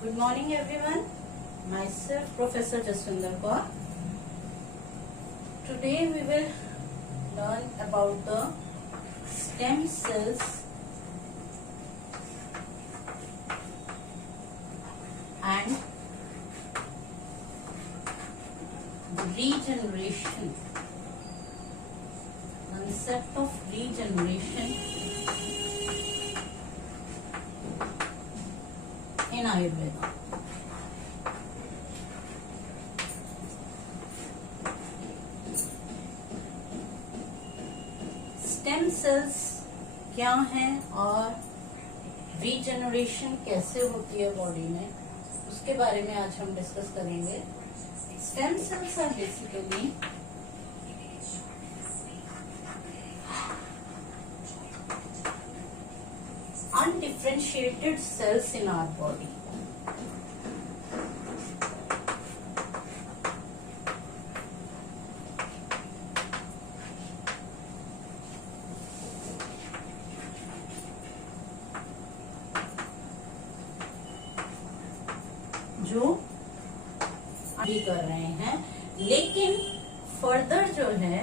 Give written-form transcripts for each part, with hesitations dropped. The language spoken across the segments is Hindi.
Good morning everyone. Myself Professor Jaswinder Kaur. Today we will learn about the stem cells and regeneration. Concept of regeneration in Ayurveda. Stem cells क्या हैं और रीजनरेशन कैसे होती है बॉडी में, उसके बारे में आज हम डिस्कस करेंगे. Stem cells are basically undifferentiated cells in our body. जो अभी कर रहे हैं, लेकिन फर्दर जो है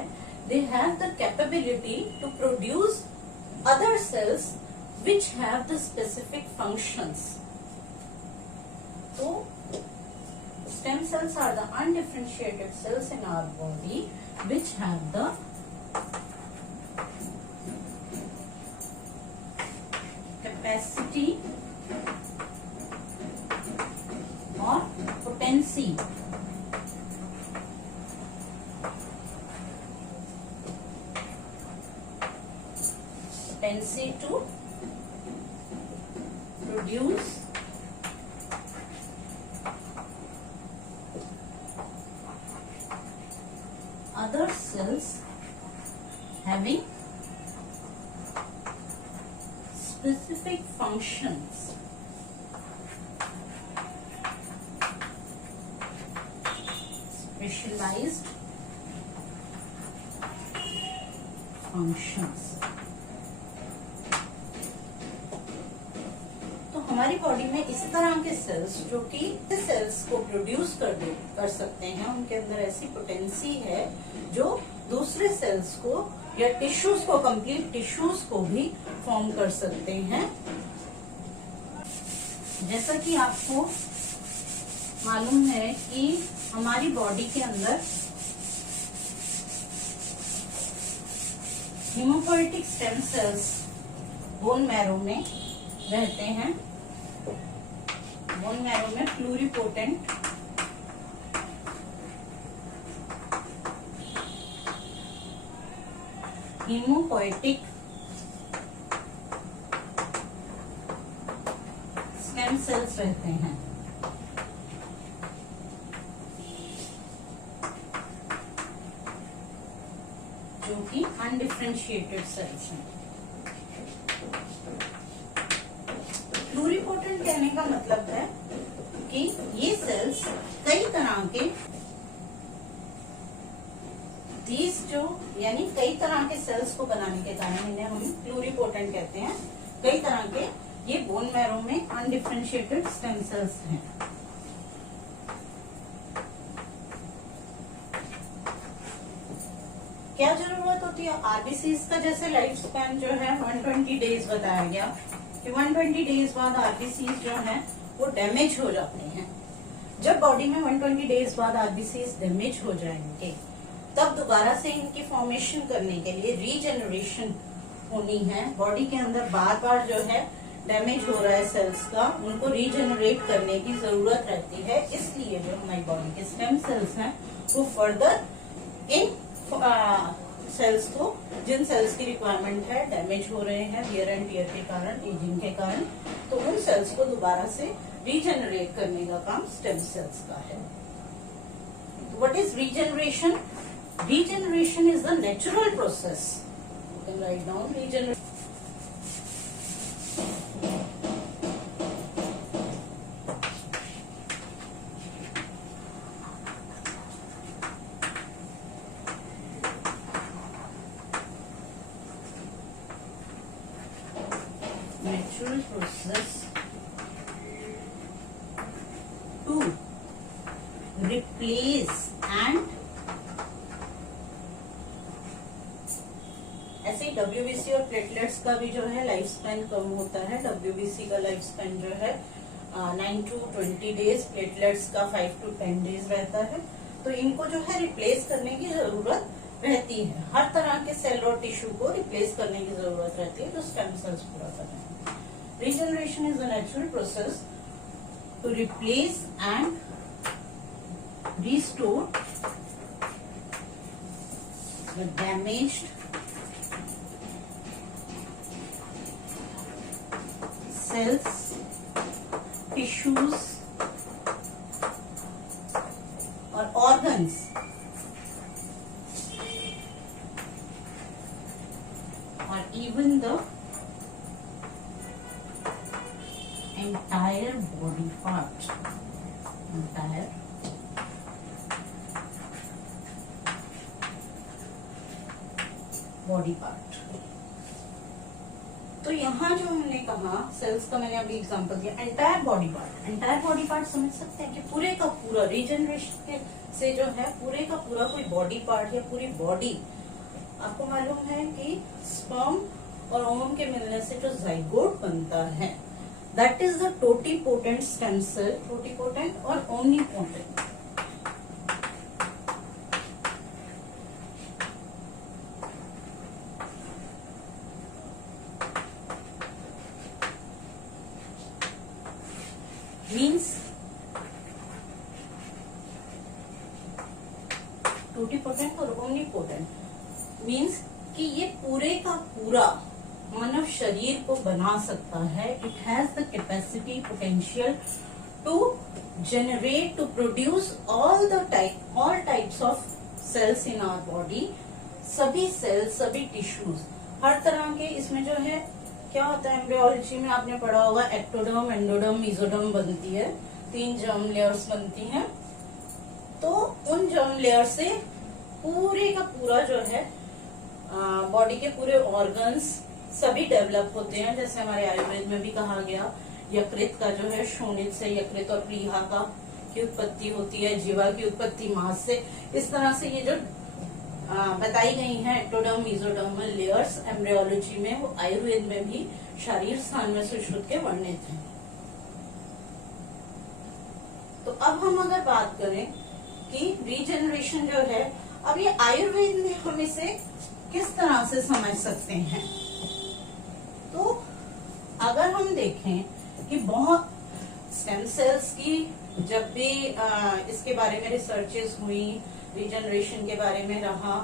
they have the capability to produce other cells which have the specific functions. So, stem cells are the undifferentiated cells in our body which have the capacity or potency to produce other cells having specific functions. Specialized functions. हमारी बॉडी में इस तरह के सेल्स जो कि सेल्स को प्रोड्यूस कर सकते हैं, उनके अंदर ऐसी पोटेंसी है जो दूसरे सेल्स को या टिश्यूज को, कंप्लीट टिश्यूज को भी फॉर्म कर सकते हैं. जैसा कि आपको मालूम है कि हमारी बॉडी के अंदर haemopoietic stem cells bone marrow में रहते हैं. बोन मैरो में प्लूरिपोटेंट हीमोपोएटिक स्टेम सेल्स रहते हैं. जो कि अनडिफरेंशिएटेड सेल्स हैं. प्लूरिपोटेंट कहने का मतलब है कि ये सेल्स कई तरह के यानी कई तरह के सेल्स को बनाने के कारण इन्हें हम प्लूरिपोटेंट कहते हैं. कई तरह के ये बोन मैरो में अनडिफरेंशिएटेड स्टेम सेल्स हैं. क्या जरूरत होती है आरबीसीज का? जैसे लाइफ स्पैन जो है 120 डेज बताया गया कि 120 डेज बाद आरबीसीज जो है वो डैमेज हो जाते हैं. जब बॉडी में 120 डेज बाद आरबीसीज डैमेज हो जाएंगे, तब दोबारा से इनकी फॉर्मेशन करने के लिए रीजनरेशन होनी है. बॉडी के अंदर बार बार जो है डैमेज हो रहा है सेल्स का, उनको रीजनरेट करने की जरूरत रहती है. इसलिए जो हमारी बॉडी के स्टेम सेल्स हैं वो फर्दर इन सेल्स को, जिन सेल्स की रिक्वायरमेंट है, डैमेज हो रहे हैं वियर एंड टियर के कारण, एजिंग के कारण, तो उन सेल्स को दोबारा से रीजनरेट करने का काम स्टेम सेल्स का है. What is regeneration? Regeneration is the natural process. You can write down regeneration. natural process to replace and ऐसे WBC और प्लेटलेट्स का भी जो है लाइफ स्पैन कम होता है। WBC का लाइफ स्पैन जो है 9 to 20 डेज, प्लेटलेट्स का 5 to 10 डेज रहता है। तो इनको जो है रिप्लेस करने की जरूरत रहती है, हर तरह के सेल और टिश्यू को रिप्लेस करने की जरूरत रहती है जो स्टेम सेल्स पूरा कर रहे हैं। Regeneration is a natural process to replace and restore the damaged cells, tissues or organs or even the entire body part, entire body part। तो यहाँ जो हमने कहा सेल्स का, मैंने अभी एग्जांपल दिया entire body part. Entire body part समझ सकते हैं कि पूरे का पूरा रीजनरेशन से जो है पूरे का पूरा कोई बॉडी पार्ट या पूरी बॉडी। आपको मालूम है कि स्पर्म और ओवम के मिलने से जो जाइगोट बनता है that is the totipotent stem cell, totipotent और ओमनीपोटेंट। मीन्स टोटिपोटेंट और ओमनीपोटेंट मीन्स कि ये पूरे का पूरा मानव शरीर को बना सकता है। It has the capacity, potential to generate, to produce all types of cells in our body. सभी सेल्स, सभी टिश्यूज, हर तरह के। इसमें जो है क्या होता है, एम्ब्रियोलॉजी में आपने पढ़ा होगा एक्टोडर्म, एंडोडर्म, मेसोडर्म बनती है, 3 जर्म लेयर्स बनती हैं। तो उन जर्म लेयर से पूरे का पूरा जो है बॉडी के पूरे ऑर्गन्स सभी डेवलप होते हैं। जैसे हमारे आयुर्वेद में भी कहा गया, यकृत का जो है शोणित से, यकृत और प्लीहा का की उत्पत्ति होती है, जीवा की उत्पत्ति मांस से। इस तरह से ये जो बताई गई हैं एक्टोडर्म, मेसोडर्मल लेयर्स एम्ब्रियोलॉजी में, वो आयुर्वेद में भी शारीर स्थान में सुश्रुत के वर्णित हैं। तो अब हम अगर बात करें कि रीजनरेशन जो है, अब ये आयुर्वेद में हम इसे किस तरह से समझ सकते हैं। तो अगर हम देखें कि बहुत स्टेम सेल्स की जब भी इसके बारे में रिसर्चेस हुई, रीजनरेशन के बारे में रहा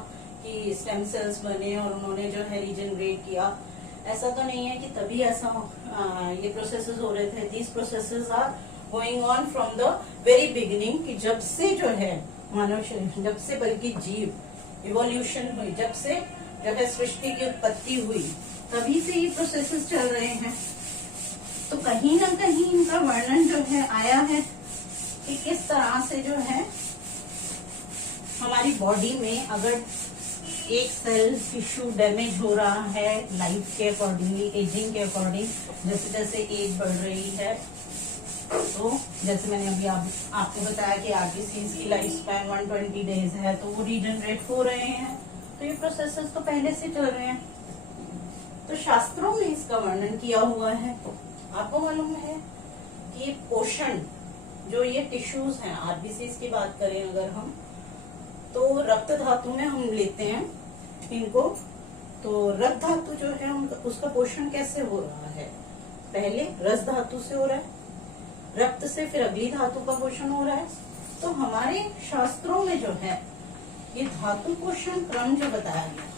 कि स्टेम सेल्स बने और उन्होंने जो है रीजनरेट किया, ऐसा तो नहीं है कि तभी ऐसा ये प्रोसेसेस हो रहे थे। These processes are going on from the very beginning, कि जब से जो है मानव शरीर, जब से बल्कि जीव इवोल्यूशन हुई, जब से जो है सृष्टि की उत्पत्ति हुई, तभी से ये प्रोसेसेस चल रहे हैं। तो कहीं ना कहीं इनका वर्णन जो है आया है कि किस तरह से जो है हमारी बॉडी में अगर एक सेल टिश्यू डैमेज हो रहा है लाइफ के अकॉर्डिंगली, एजिंग के अकॉर्डिंग, जैसे जैसे एज बढ़ रही है, तो जैसे मैंने अभी आपको बताया कि आरबीसीज की लाइफ स्पैन 120 डेज है, तो वो रीजनरेट हो रहे हैं। तो ये प्रोसेसेस तो पहले से चल रहे हैं। तो शास्त्रों में इसका वर्णन किया हुआ है। आपको मालूम है कि पोषण जो ये टिश्यूज हैं, आरबीसीज की बात करें अगर हम, तो रक्त धातु में हम लेते हैं इनको। तो रक्त धातु जो है उसका पोषण कैसे हो रहा है, पहले रस धातु से हो रहा है, रक्त से फिर अगली धातु का पोषण हो रहा है। तो हमारे शास्त्रों में जो है ये धातु पोषण क्रम जो बताया गया,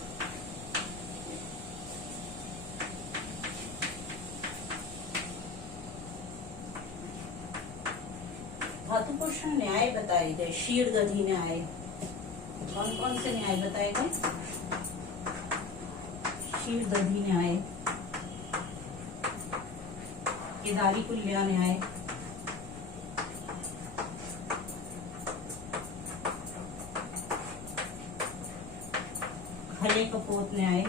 धातु पोषण न्याय बताए गए, शीर्षदधि न्याय। कौन कौन से न्याय बताए गए? शीर्षदधि न्याय, केदारीकुल्या न्याय, खले कपोत न्याय,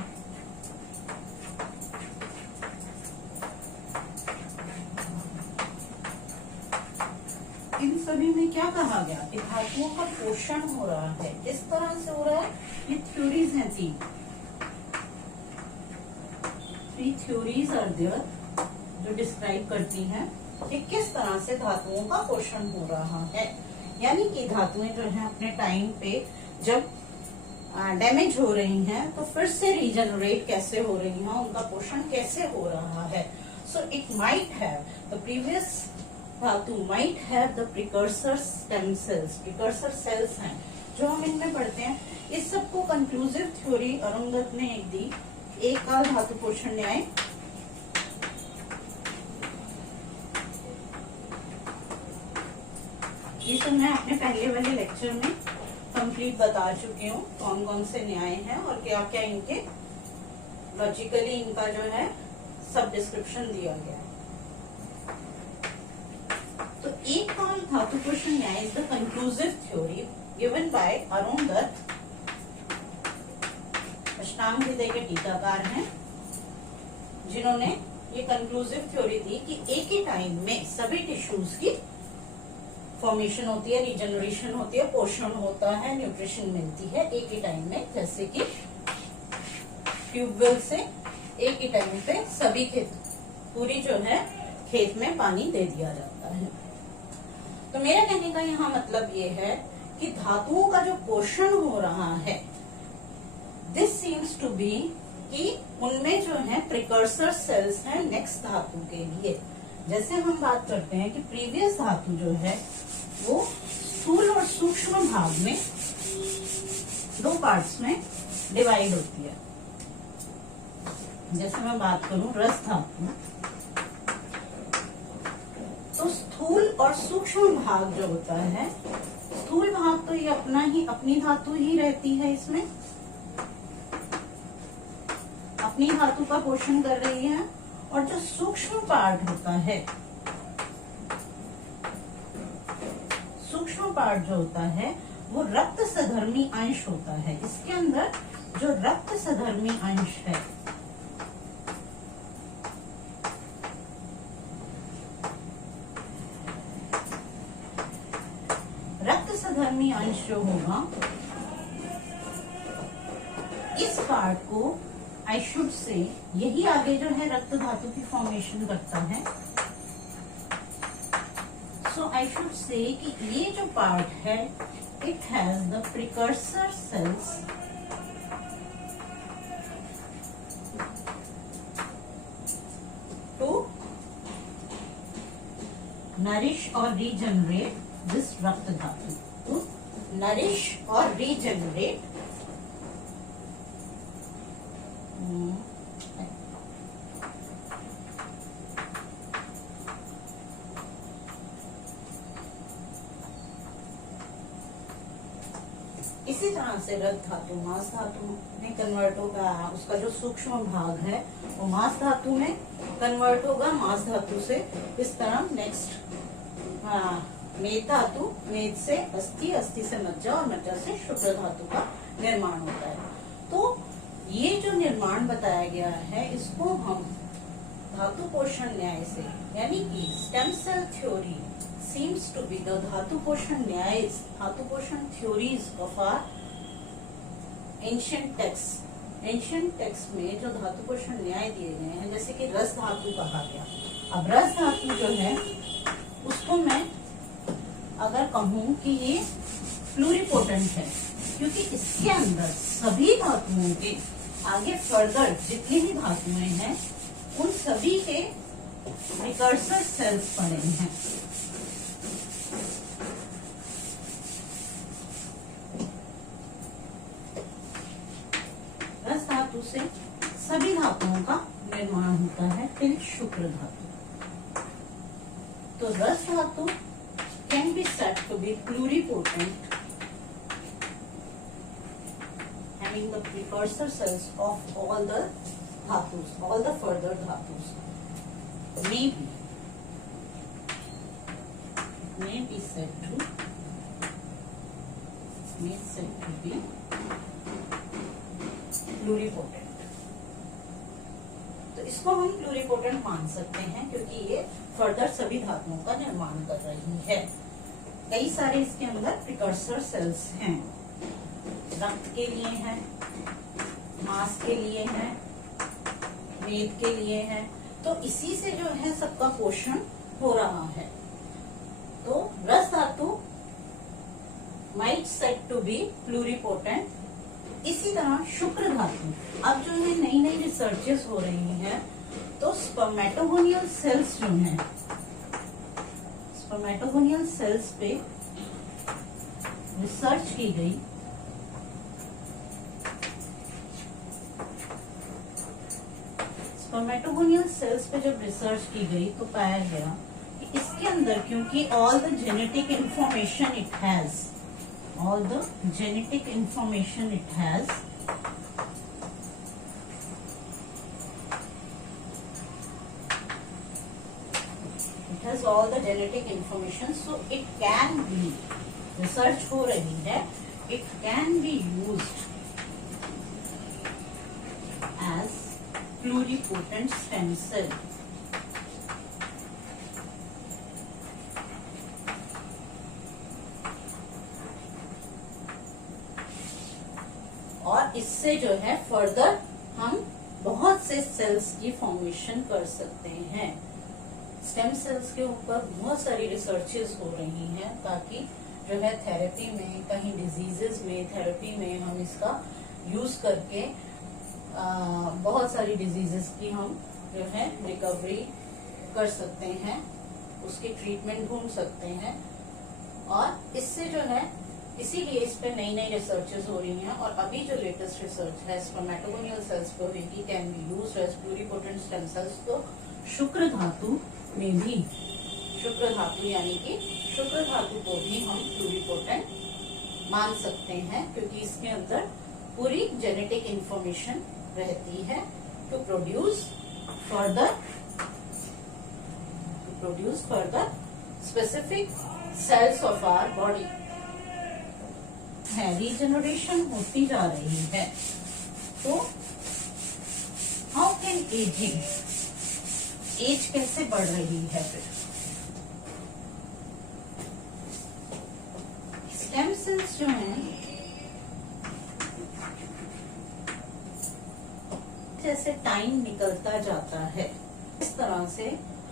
इन सभी में क्या कहा गया कि धातुओं का पोषण हो रहा है। किस तरह से हो रहा है, ये थ्योरीज हैं तीन, 3 थ्योरीज आर देयर जो डिस्क्राइब करती हैं कि किस तरह से धातुओं का पोषण हो रहा है। यानी कि धातुएं जो है अपने टाइम पे जब डैमेज हो रही हैं तो फिर से रीजनरेट कैसे हो रही हैं, उनका पोषण कैसे हो रहा है। So it might have the previous धातु might have the precursor stem cells, precursor cells हैं जो हम इनमें पढ़ते हैं। इस सबको कंक्लूसिव थ्योरी अरुंगत ने एक दी, एक काल धातु पोषण न्याय। ये सब मैं अपने पहले वाले लेक्चर में कंप्लीट बता चुकी हूँ, कौन कौन से न्याय हैं और क्या क्या इनके लॉजिकली इनका जो है सब डिस्क्रिप्शन दिया गया है। तो एक काल धातु पोषण न्याय is the conclusive theory given by Arun Dutt, Ashtanga Hridaya के टीकाकार हैं, जिन्होंने ये कंक्लूसिव थ्योरी दी कि एक ही टाइम में सभी टिश्यूज की फॉर्मेशन होती है, रीजनरेशन होती है, पोषण होता है, न्यूट्रिशन मिलती है एक ही टाइम में। जैसे कि ट्यूबवेल से एक ही टाइम पे सभी खेत पूरी जो है खेत में पानी दे दिया जाता है। तो मेरा कहने का यहाँ मतलब ये है कि धातुओं का जो पोषण हो रहा है, दिस सीम्स टू बी कि उनमें जो है प्रिकर्सर सेल्स हैं नेक्स्ट धातु के लिए। जैसे हम बात करते हैं कि प्रीवियस धातु जो है वो स्थूल और सूक्ष्म भाग में 2 पार्ट्स में डिवाइड होती है। जैसे मैं बात करूं रस धातु, तो स्थूल और सूक्ष्म भाग जो होता है, स्थूल भाग तो ये अपनी धातु ही रहती है, इसमें अपनी धातु का पोषण कर रही है। और जो सूक्ष्म पार्ट होता है, सूक्ष्म पार्ट जो होता है वो रक्त सधर्मी अंश होता है। इसके अंदर जो रक्त सधर्मी अंश है, रक्त सधर्मी अंश जो होगा, इस पार्ट को आई शुड से, यही आगे जो है रक्त धातु की फॉर्मेशन करता है। सो आई शुड से कि ये जो पार्ट है, it has the precursor cells to nourish और रीजनरेट दिस रक्त धातु, टू नरिश और रीजनरेट इसी तरह से रक्त धातु मांस धातु में कन्वर्ट होगा। उसका जो सूक्ष्म भाग है वो मांस धातु में कन्वर्ट होगा, मांस धातु से इस तरह नेक्स्ट मेद धातु, मेद से अस्थि, अस्थि से मज्जा और मज्जा से शुक्र धातु का निर्माण होता है। तो ये जो निर्माण बताया गया है, इसको हम धातु पोषण न्याय से, यानी कि stem cell theory seems to be the धातु पोषण न्याय, धातु पोषण theories of our ancient texts। Ancient text में जो धातु पोषण न्याय दिए गए हैं, जैसे कि रस धातु कहा गया। अब रस धातु जो है उसको मैं अगर कहूं कि ये प्लूरिपोटेंट है, क्योंकि इसके अंदर सभी धातुओं के आगे फर्दर जितनी भी धातुएं हैं उन सभी के प्रिकर्सर सेल्स पड़े हैं। रस धातु से सभी धातुओं का निर्माण होता है टिल शुक्र धातु। तो रस धातु can be said to be pluripotent, having the precursor cells of all the dhatus, all the further dhatus. May be said to be pluripotent। तो इसको हम प्लूरिपोटेंट मान सकते हैं क्योंकि ये फर्दर सभी धातुओं का निर्माण कर रही है। कई सारे इसके अंदर प्रिकर्सर सेल्स हैं, रक्त के लिए हैं, मांस के लिए हैं, मेद के लिए हैं, तो इसी से जो है सबका पोषण हो रहा है। तो रस धातु might said to be pluripotent. इसी तरह शुक्र धातु, अब जो है नई नई रिसर्चेस हो रही हैं, तो स्पर्मेटोगोनियल सेल्स जो हैं, स्पर्मेटोगोनियल सेल्स पे रिसर्च की गई, स्पर्मेटोगोनियल सेल्स पे जब रिसर्च की गई तो पाया गया कि इसके अंदर, क्योंकि all the genetic information it has, all the genetic information it has, all the genetic information, so it can be, research हो रही है, it can be used as pluripotent stem cell. और इससे जो है फर्दर हम बहुत से सेल्स की फॉर्मेशन कर सकते हैं। स्टेम सेल्स के ऊपर बहुत सारी रिसर्चेस हो रही हैं, ताकि जो है थेरेपी में, कहीं डिजीजेस में, थेरेपी में हम इसका यूज करके बहुत सारी डिजीजेस की हम जो है रिकवरी कर सकते हैं, उसकी ट्रीटमेंट ढूंढ सकते हैं। और इससे जो है, इसीलिए इस पे नई नई रिसर्चेस हो रही हैं। और अभी जो लेटेस्ट रिसर्च है स्पर्मेटोगोनियल सेल्स पे होगी, can be used as pluripotent stem cells. तो शुक्र धातु में भी, शुक्र धातु यानी कि शुक्र धातु को भी हम प्लूरिपोटेंट मान सकते हैं, क्योंकि इसके अंदर पूरी जेनेटिक इंफॉर्मेशन रहती है to produce further specific cells of our body है। रीजनरेशन होती जा रही है, तो हाउ कैन एजिंग, एज कैसे बढ़ रही है? फिर स्टेम सेल्स जो हैं, जैसे टाइम निकलता जाता है, इस तरह से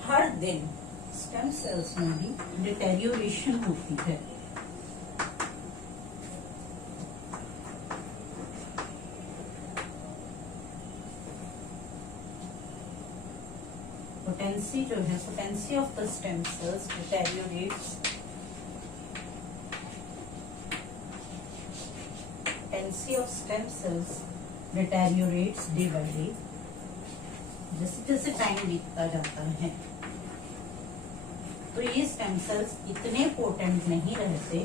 हर दिन स्टेम सेल्स में भी डिटेरियोरेशन होती है। पोटेंसी जो है, potency of the stem cells deteriorates, potency of stem cells deteriorates day by day, जैसे जैसे टाइम बीतता जाता है। तो ये स्टेम सेल्स इतने पोटेंट नहीं रहते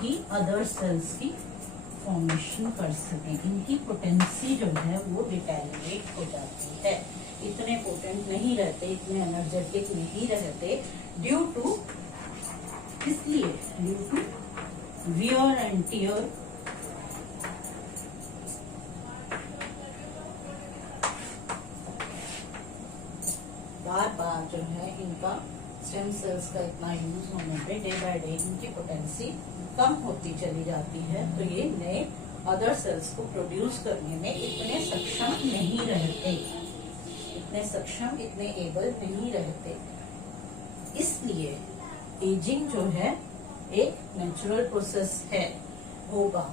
कि अदर सेल्स की फॉर्मेशन कर सके, इनकी पोटेंसी जो है वो डिटेरियोरेट हो जाती है, इतने पोटेंट नहीं रहते, इतने एनर्जेटिक नहीं रहते, ड्यू टू, इसलिए due to wear and tear, बार बार जो है इनका स्टेम सेल्स का इतना यूज होने पे डे बाय डे इनकी पोटेंसी कम होती चली जाती है। तो ये नए अदर सेल्स को प्रोड्यूस करने में इतने सक्षम नहीं रहते, इतने सक्षम, इतने एबल नहीं रहते। इसलिए एजिंग जो है एक नेचुरल प्रोसेस है, होगा,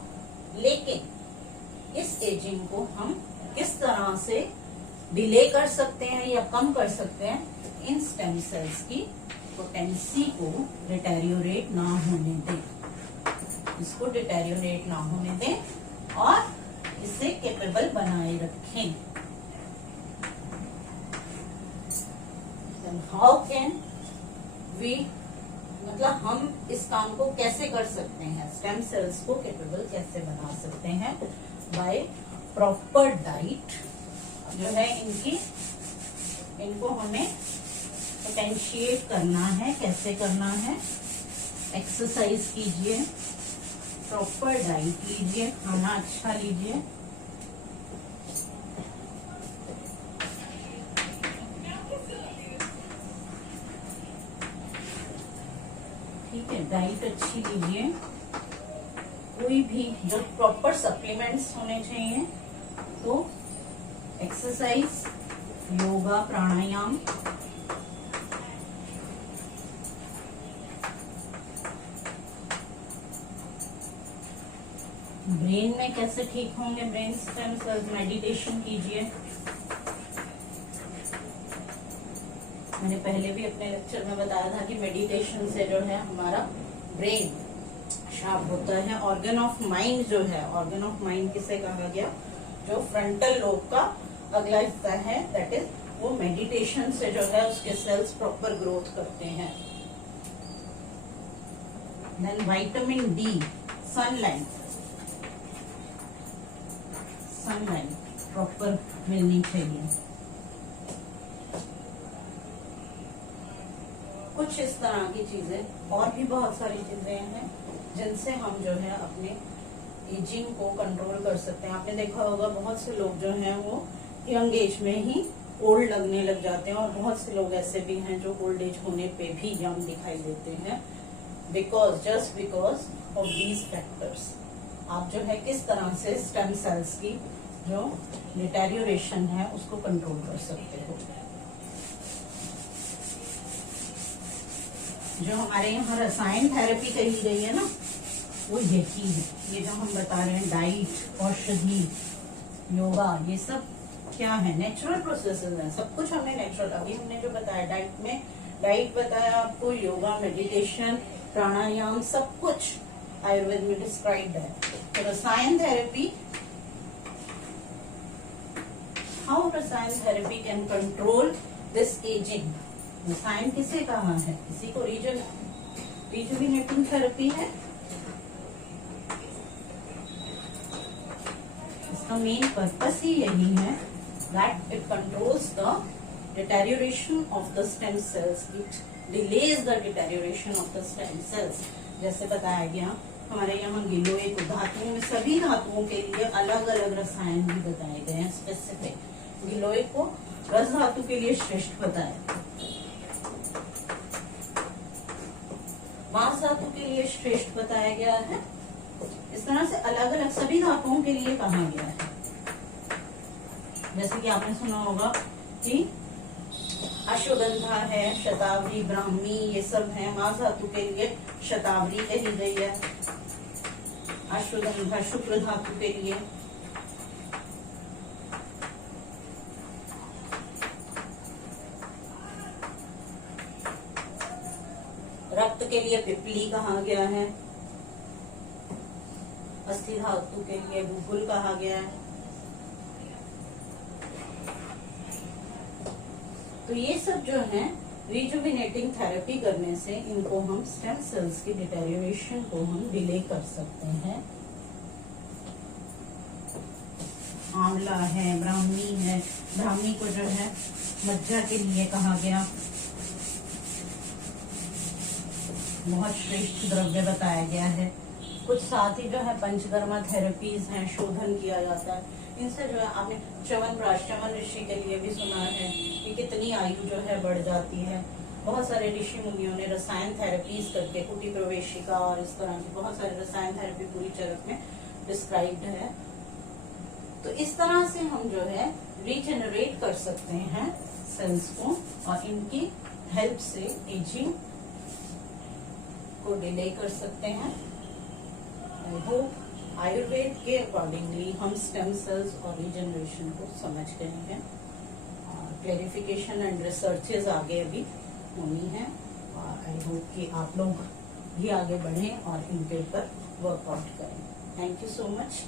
लेकिन इस एजिंग को हम किस तरह से डिले कर सकते हैं या कम कर सकते हैं? इन स्टेम सेल्स की पोटेंसी को डिटेरियोरेट ना होने दें, इसको डिटेरियोरेट ना होने दें और इसे कैपेबल बनाए रखें। हाउ कैन वी, मतलब हम इस काम को कैसे कर सकते हैं, स्टेम सेल्स को कैपेबल कैसे बना सकते हैं? बाय प्रॉपर डाइट जो है इनको हमें पोटेंशिएट करना है। कैसे करना है? एक्सरसाइज कीजिए, प्रॉपर डाइट लीजिए, खाना अच्छा लीजिए, ठीक है, डाइट अच्छी लीजिए, कोई भी जो प्रॉपर सप्लीमेंट्स होने चाहिए, तो एक्सरसाइज, योगा, प्राणायाम, ब्रेन में कैसे ठीक होंगे ब्रेन स्टेम सेल्स, मेडिटेशन कीजिए। मैंने पहले भी अपने लेक्चर में बताया था कि मेडिटेशन से जो है हमारा ब्रेन शार्प होता है। ऑर्गन ऑफ माइंड जो है, ऑर्गन ऑफ माइंड किसे कहा गया, जो फ्रंटल लोब का अगला हिस्सा है, दैट इज वो मेडिटेशन से जो है उसके सेल्स प्रॉपर ग्रोथ करते हैं। Then vitamin D, sunlight proper मिलनी चाहिए। कुछ इस तरह की चीजें, और भी बहुत सारी चीजें हैं जिनसे हम जो है अपने एजिंग को कंट्रोल कर सकते हैं। आपने देखा होगा बहुत से लोग जो हैं वो यंग एज में ही ओल्ड लगने लग जाते हैं, और बहुत से लोग ऐसे भी हैं जो ओल्ड एज होने पे भी यंग दिखाई देते हैं, just because of these factors. आप जो है किस तरह से स्टेम सेल्स की जो डिटेरियोरेशन है उसको कंट्रोल कर सकते हो। जो हमारे यहाँ रसायन थेरेपी कही गई है ना, वो यही है। ये जो हम बता रहे हैं डाइट, औषधि, योगा, ये सब क्या है, नेचुरल प्रोसेसेस हैं। सब कुछ हमने नेचुरल, अभी हमने जो बताया डाइट में, डाइट बताया आपको, योगा, मेडिटेशन, प्राणायाम, सब कुछ आयुर्वेद में डिस्क्राइब्ड है। तो रसायन थेरेपी, हाउ रसायन therapy can control this ageing. रसायन किसे कहा है, इसी को रिजुविनेटिंग थेरेपी है। इसका मेन पर्पस ही यही है that it controls the deterioration of the stem sales, it delays the deterioration of the stem sales. जैसे बताया गया हमारे यहाँ गिलोय को, धातुओं में सभी धातुओं के लिए अलग अलग रसायन भी बताए गए हैं स्पेसिफिक। गिलोय को रस धातु के लिए श्रेष्ठ बताया, मांस धातु के लिए श्रेष्ठ बताया गया है। इस तरह से अलग अलग सभी धातुओं के लिए कहा गया है। जैसे कि आपने सुना होगा कि अश्वगंधा है, शतावरी, ब्राह्मी, ये सब है। मांस धातु के लिए शतावरी कही गई है, अश्वगंधा शुक्र धातु के लिए। रक्त के लिए पिपली कहा गया है, अस्थि धातु के लिए गुगुल कहा गया है। तो ये सब जो है रिजुविनेटिंग थेरेपी करने से इनको हम स्टेम सेल्स की डिटेरियोरेशन को हम डिले कर सकते हैं। आंवला है, ब्राह्मी है, ब्राह्मी को जो है मज्जा के लिए कहा गया, बहुत श्रेष्ठ द्रव्य बताया गया है। कुछ साथ ही जो है पंचकर्मा थेरेपीज हैं, शोधन किया जाता है इनसे जो है। आपने च्यवन ऋषि के लिए भी सुना है कि कितनी आयु जो है बढ़ जाती है। बहुत सारे ऋषि मुनियों ने रसायन थेरेपीज करके, कुटी प्रवेशिका और इस तरह की बहुत सारे रसायन थेरेपी पूरी चरक में डिस्क्राइब्ड है। तो इस तरह से हम जो है रीजेनरेट कर सकते हैं सेल्स को, और इनकी हेल्प से एजिंग को डिले कर सकते हैं। आई होप आयुर्वेद के अकॉर्डिंगली हम स्टेम सेल्स और रीजनरेशन को समझ गए हैं। क्लैरिफिकेशन एंड रिसर्चेज आगे अभी होनी है, और आई होप कि आप लोग भी आगे बढ़ें और इनके ऊपर वर्कआउट करें। Thank you so much.